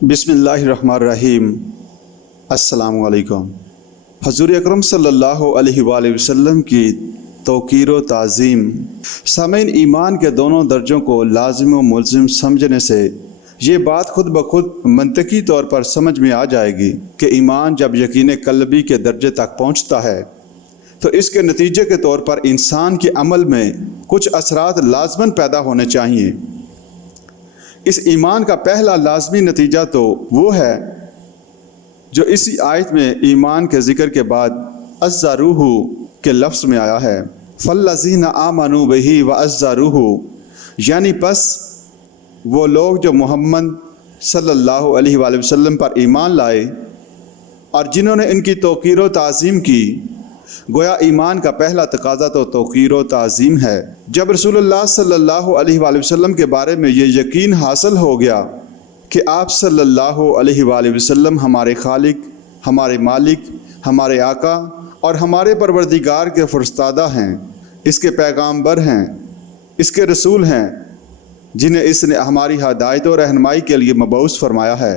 बिस्मिल्लाहिर्रहमानिर्रहीम। अस्सलामु अलैकुम। हज़ूर अकरम सल्लल्लाहु अलैहि वसल्लम की तौक़ीर व ताज़ीम। सामीन, ईमान के दोनों दर्जों को लाज़िम व मुल्ज़िम समझने से ये बात खुद ब खुद मंतकी तौर पर समझ में आ जाएगी कि ईमान जब यकीन क़ल्बी के दर्जे तक पहुँचता है तो इसके नतीजे के तौर पर इंसान के अमल में कुछ असरात लाज़मन पैदा होने चाहिए। इस ईमान का पहला लाजमी नतीजा तो वो है जो इसी आयत में ईमान के ज़िक्र के बाद अज़्ज़ारूहु के लफ्ज़ में आया है, फ़ल्लज़ीना आमनू बिही व अज़्ज़ारूहु, यानी बस वो लोग जो मोहम्मद सल्लल्लाहु अलैहि वसल्लम पर ईमान लाए और जिन्होंने इनकी तौक़ीर व ताज़ीम की। गोया ईमान का पहला तकाज़ा तो तौक़ीर व ताज़ीम है। जब रसूलुल्लाह सल्लल्लाहु अलैहि वसल्लम के बारे में ये यकीन हासिल हो गया कि आप सल्लल्लाहु अलैहि वसल्लम हमारे खालिक, हमारे मालिक, हमारे आका और हमारे परवरदिगार के फ़रिश्तादा हैं, इसके पैगाम्बर हैं, इसके रसूल हैं, जिन्हें इसने हमारी हिदायत और रहनुमाई के लिए मबऊस फरमाया है,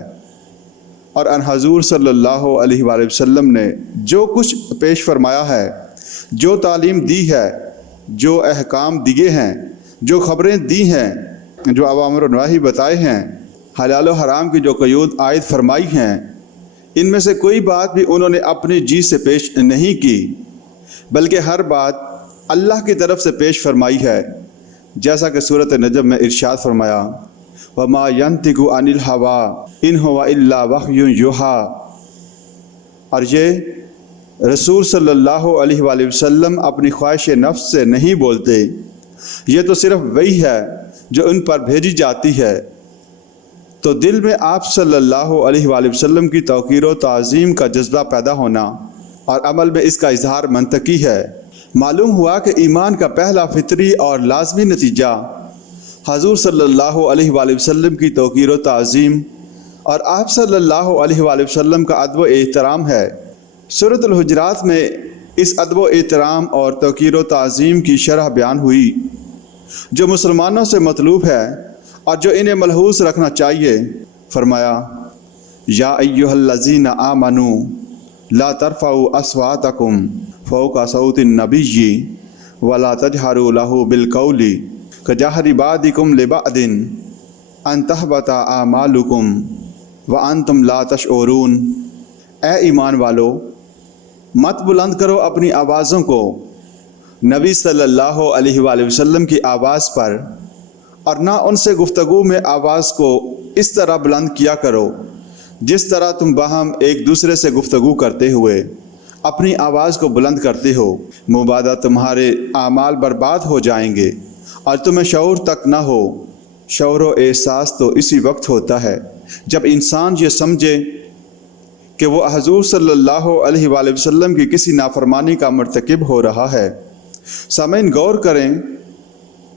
और अन हज़ूर सल्लल्लाहु अलैहि वसल्लम ने जो कुछ पेश फरमाया है, जो तालीम दी है, जो अहकाम दिए हैं, जो ख़बरें दी हैं, जो अवामिर व नवाही बताए हैं, हलाल व हराम की जो क़यूद आयत फरमाई हैं, इनमें से कोई बात भी उन्होंने अपनी जी से पेश नहीं की, बल्कि हर बात अल्लाह की तरफ से पेश फरमाई है। जैसा कि सूरत नजम में इरशाद फरमाया, वमा यंतिकु अनिल हवा इन हुवा इल्ला वह्युन युहा, और ये रसूल सल्लल्लाहु अलैहि वसल्लम अपनी ख्वाहिश नफ्स से नहीं बोलते, ये तो सिर्फ वही है जो उन पर भेजी जाती है। तो दिल में आप सल्लल्लाहु अलैहि वसल्लम की तौक़ीर व ताज़ीम का जज्बा पैदा होना और अमल में इसका इजहार मंतकी है। मालूम हुआ कि ईमान का पहला फितरी और लाजमी नतीजा हज़ूर सल्लल्लाहु अलैहि वसल्लम की तौक़ीर व ताज़ीम और आप सल्लल्लाहु अलैहि वसल्लम का अदब व एहतराम है। सूरतुल हुजरात में इस अदब व एहतराम और तौक़ीर व ताज़ीम की शरह बयान हुई जो मुसलमानों से मतलूब है और जो इन्हें मलहूज़ रखना चाहिए। फरमाया, या अय्युहल्लज़ीना आमनू ला तरफ़ऊ अस्वातकुम फ़ौक़ा सौतिन नबिय्यि वला तजहरू लहू बिलक़ौलि कजहरि बादिकुम लिबादिन अन तहबता आमालुकुम व अंतुम ला तशऊरून। ए ईमान वालो, मत बुलंद करो अपनी आवाज़ों को नबी सल्लल्लाहु अलैहि वसल्लम की आवाज़ पर, और ना उनसे गुफ्तगू में आवाज़ को इस तरह बुलंद किया करो जिस तरह तुम बाहम एक दूसरे से गुफ्तगू करते हुए अपनी आवाज़ को बुलंद करते हो। मुबादा तुम्हारे आमाल बर्बाद हो जाएंगे और तुम्हें शऊर तक ना हो। शऊर व एहसास तो इसी वक्त होता है जब इंसान ये समझे कि वो हज़ूर सल्लल्लाहु अलैहि वसल्लम की किसी नाफरमानी का मर्तकिब हो रहा है। सामीन, गौर करें,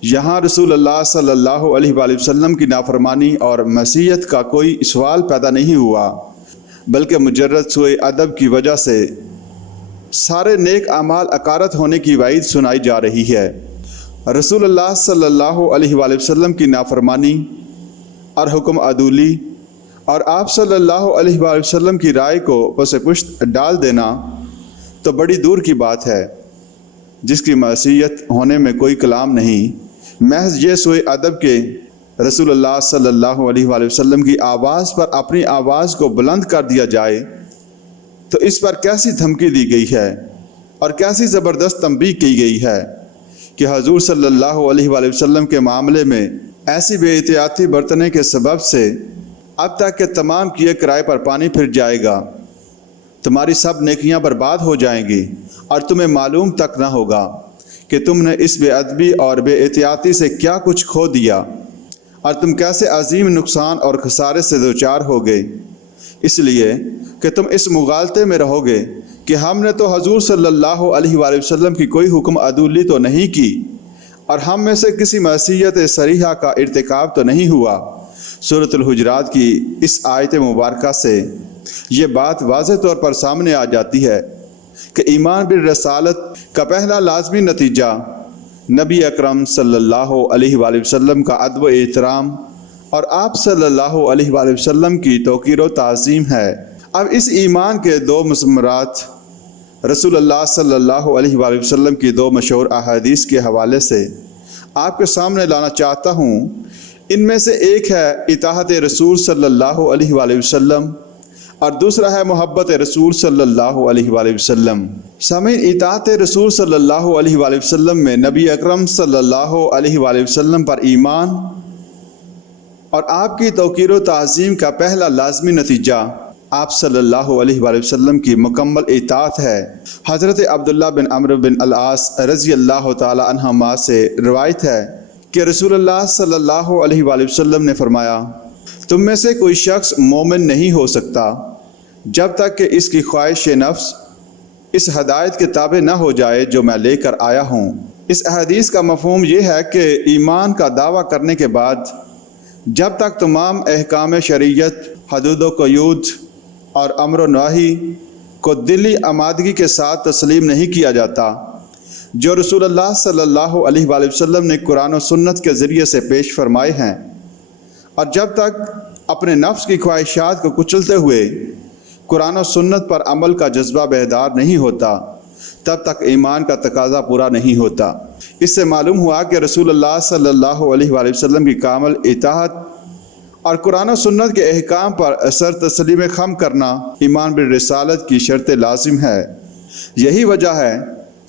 यहाँ रसूलुल्लाह सल्लल्लाहु अलैहि वसल्लम की नाफरमानी और मसीयत का कोई सवाल पैदा नहीं हुआ, बल्कि मुजर्रद सूए अदब की वजह से सारे नेक आमाल अकारत होने की वईद सुनाई जा रही है। रसूलुल्लाह सल्लल्लाहु अलैहि वसल्लम की नाफरमानी और हुक्म अदूली और आप सल्लल्लाहु अलैहि वसल्लम की राय को पसे पुश्त डाल देना तो बड़ी दूर की बात है, जिसकी मसीयत होने में कोई कलाम नहीं। महज ये सूए अदब के रसूलुल्लाह सल्लल्लाहु अलैहि वसल्लम की आवाज़ पर अपनी आवाज़ को बुलंद कर दिया जाए तो इस पर कैसी धमकी दी गई है और कैसी ज़बरदस्त तंबीह की गई है कि हज़ूर सल्लल्लाहु अलैहि वसल्लम के मामले में ऐसी बेएहतियाती बरतने के सबब से अब तक के तमाम किए किराए पर पानी फिर जाएगा, तुम्हारी सब नेकियां बर्बाद हो जाएंगी और तुम्हें मालूम तक न होगा कि तुमने इस बेअदबी और बेएहतियाती से क्या कुछ खो दिया और तुम कैसे अजीम नुकसान और खसारे से दोचार हो गए, इसलिए कि तुम इस मुगालते में रहोगे कि हमने तो हज़ूर सल्लल्लाहु अलैहि वसल्लम की कोई हुक्म अदूली तो नहीं की और हम में से किसी मसीयत सरीहा का इर्तिकाब तो नहीं हुआ। सूरतुल हुजरात की इस आयत मुबारका से ये बात वाज़ेह तौर पर सामने आ जाती है कि ईमान बिल रसालत का पहला लाजमी नतीजा नबी अकरम सल्लल्लाहु अलैहि वसल्लम का अदब एहतराम اور آپ صلی اللہ علیہ وآلہ وسلم کی توقیر و تعظیم ہے۔ اب اس ایمان کے دو مضمرات رسول اللہ صلی اللہ علیہ وآلہ وسلم کی دو مشہور احادیث کے حوالے سے آپ کے سامنے لانا چاہتا ہوں۔ ان میں سے ایک ہے اطاعت رسول صلی اللہ علیہ وآلہ وسلم اور دوسرا ہے محبت رسول صلی اللہ علیہ وآلہ وسلم۔ سامعین، اطاعت رسول صلی اللہ علیہ وآلہ وسلم میں نبی اکرم صلی اللہ علیہ وآلہ وسلم پر ایمان اور آپ کی توقیر و تعظیم کا پہلا لازمی نتیجہ آپ صلی اللہ علیہ وآلہ وسلم کی مکمل اطاعت ہے۔ حضرت عبداللہ بن عمرو بن العاص رضی اللہ تعالی عنہما سے روایت ہے کہ رسول اللہ صلی اللہ علیہ وآلہ وسلم نے فرمایا، تم میں سے کوئی شخص مومن نہیں ہو سکتا جب تک کہ اس کی خواہش نفس اس ہدایت کے تابع نہ ہو جائے جو میں لے کر آیا ہوں۔ اس حدیث کا مفہوم یہ ہے کہ ایمان کا دعویٰ کرنے کے بعد جب تک تمام احکام شریعت، حدود و قیود اور امر و نواہی کو دلی آمادگی کے ساتھ تسلیم نہیں کیا جاتا جو رسول اللہ صلی اللہ علیہ وآلہ وسلم نے قرآن و سنت کے ذریعے سے پیش فرمائے ہیں، اور جب تک اپنے نفس کی خواہشات کو کچلتے ہوئے قرآن و سنت پر عمل کا جذبہ بیدار نہیں ہوتا، تب تک ایمان کا تقاضا پورا نہیں ہوتا۔ اس سے معلوم ہوا کہ رسول اللہ صلی اللہ علیہ وآلہ وسلم کی کامل اطاعت اور قرآن و سنت کے احکام پر اثر تسلیم خم کرنا ایمان بالرسالت کی شرط لازم ہے۔ یہی وجہ ہے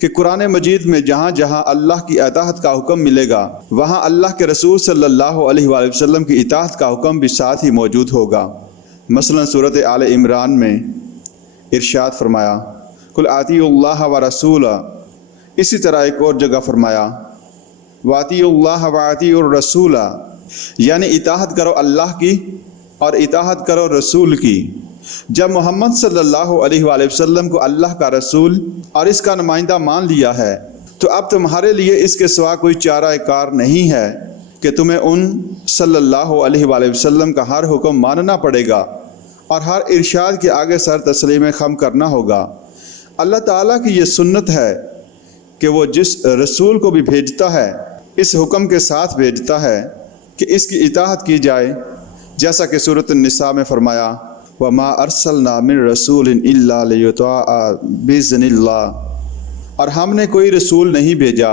کہ قرآن مجید میں جہاں جہاں اللہ کی اطاعت کا حکم ملے گا وہاں اللہ کے رسول صلی اللہ علیہ وآلہ وسلم کی اطاعت کا حکم بھی ساتھ ہی موجود ہوگا۔ مثلا سورۃ آل عمران میں ارشاد فرمایا، قل اطیعوا اللہ ورسولہ۔ اسی طرح ایک اور جگہ فرمایا، واطیعوا اللہ واطیعوا الرسول، یعنی اطاعت کرو اللہ کی اور اطاعت کرو رسول کی۔ جب محمد صلی اللہ علیہ وآلہ وسلم کو اللہ کا رسول اور اس کا نمائندہ مان لیا ہے تو اب تمہارے لیے اس کے سوا کوئی چارہ کار نہیں ہے کہ تمہیں ان صلی اللہ علیہ وآلہ وسلم کا ہر حکم ماننا پڑے گا اور ہر ارشاد کے آگے سر تسلیم خم کرنا ہوگا۔ اللہ تعالیٰ کی یہ سنت ہے کہ وہ جس رسول کو بھی بھیجتا ہے اس حکم کے ساتھ بھیجتا ہے کہ اس کی اطاعت کی جائے، جیسا کہ سورۃ النساء میں فرمایا، وَمَا أَرْسَلْنَا مِن رَسُولٍ إِلَّا لِيُطَاعَ بِإِذْنِ اللَّهِ، اور ہم نے کوئی رسول نہیں بھیجا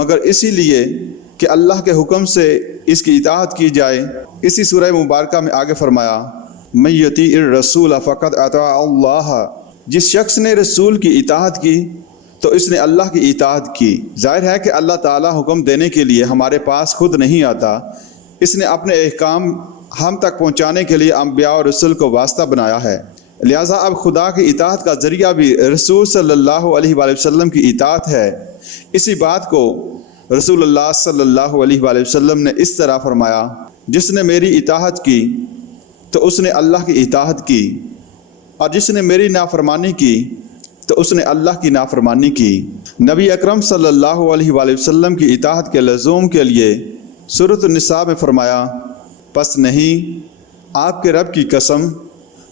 مگر اسی لیے کہ اللہ کے حکم سے اس کی اطاعت کی جائے۔ اسی سورہ مبارکہ میں آگے فرمایا، مَن يُطِیعِ الرَّسُولَ فَقَدْ أَطَاعَ اللَّهَ، جس شخص نے رسول کی اطاعت کی تو اس نے اللہ کی اطاعت کی۔ ظاہر ہے کہ اللہ تعالیٰ حکم دینے کے لیے ہمارے پاس خود نہیں آتا، اس نے اپنے احکام ہم تک پہنچانے کے لیے انبیاء اور رسول کو واسطہ بنایا ہے، لہٰذا اب خدا کی اطاعت کا ذریعہ بھی رسول صلی اللہ علیہ وآلہ وسلم کی اطاعت ہے۔ اسی بات کو رسول اللہ صلی اللہ علیہ وآلہ وسلم نے اس طرح فرمایا، جس نے میری اطاعت کی تو اس نے اللہ کی اطاعت کی، اور جس نے میری نافرمانی کی تو اس نے اللہ کی نافرمانی کی۔ نبی اکرم صلی اللہ علیہ وآلہ وسلم کی اطاعت کے لزوم کے لیے سورۃ النساء میں فرمایا، پس نہیں، آپ کے رب کی قسم،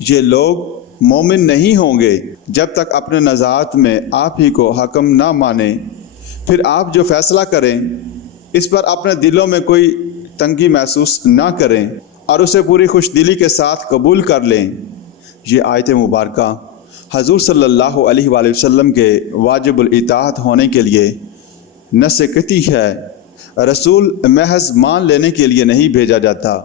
یہ لوگ مومن نہیں ہوں گے جب تک اپنے نزاعت میں آپ ہی کو حکم نہ مانیں، پھر آپ جو فیصلہ کریں اس پر اپنے دلوں میں کوئی تنگی محسوس نہ کریں اور اسے پوری خوش دلی کے ساتھ قبول کر لیں۔ یہ آیت مبارکہ حضور صلی اللہ علیہ وآلہ وسلم کے واجب الاطاعت ہونے کے لیے نص قطعی ہے۔ رسول محض مان لینے کے لیے نہیں بھیجا جاتا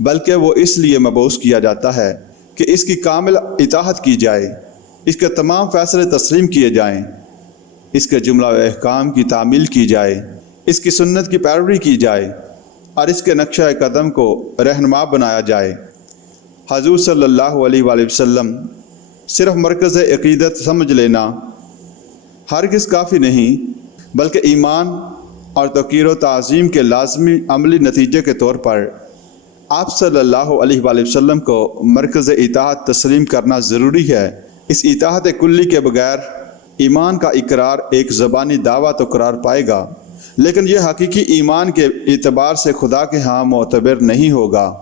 بلکہ وہ اس لیے مبعوث کیا جاتا ہے کہ اس کی کامل اطاعت کی جائے، اس کے تمام فیصلے تسلیم کیے جائیں، اس کے جملہ و احکام کی تعمیل کی جائے، اس کی سنت کی پیروی کی جائے اور اس کے نقشہ قدم کو رہنما بنایا جائے۔ حضور صلی اللہ علیہ وآلہ وسلم صرف مرکز عقیدت سمجھ لینا ہرگز کافی نہیں، بلکہ ایمان اور توقیر و تعظیم کے لازمی عملی نتیجے کے طور پر آپ صلی اللہ علیہ وآلہ وسلم کو مرکز اطاعت تسلیم کرنا ضروری ہے۔ اس اطاعت کلی کے بغیر ایمان کا اقرار ایک زبانی دعویٰ تو قرار پائے گا، لیکن یہ حقیقی ایمان کے اعتبار سے خدا کے ہاں معتبر نہیں ہوگا۔